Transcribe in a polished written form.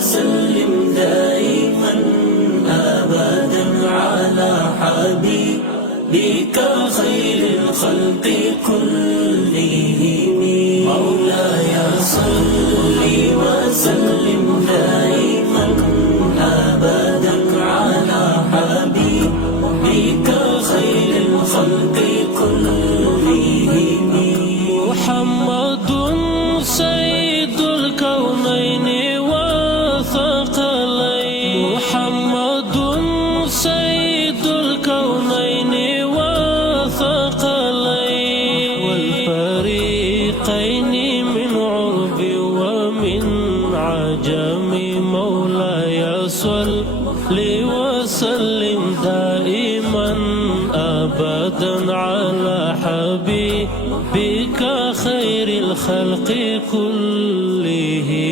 وسلم دائما أبدا على حبيبك خير الخلق كلهم. مولاي صل وسلم دائما أبدا على حبيبك خير الخلق كلهم. محمد سيد الكونين والثقلين، محمد سيد الكونين والثقلين والفريقين من عرب ومن عجم. مولاي صل وسلم دائما أبدا على حبيبك خير الخلق كلهم.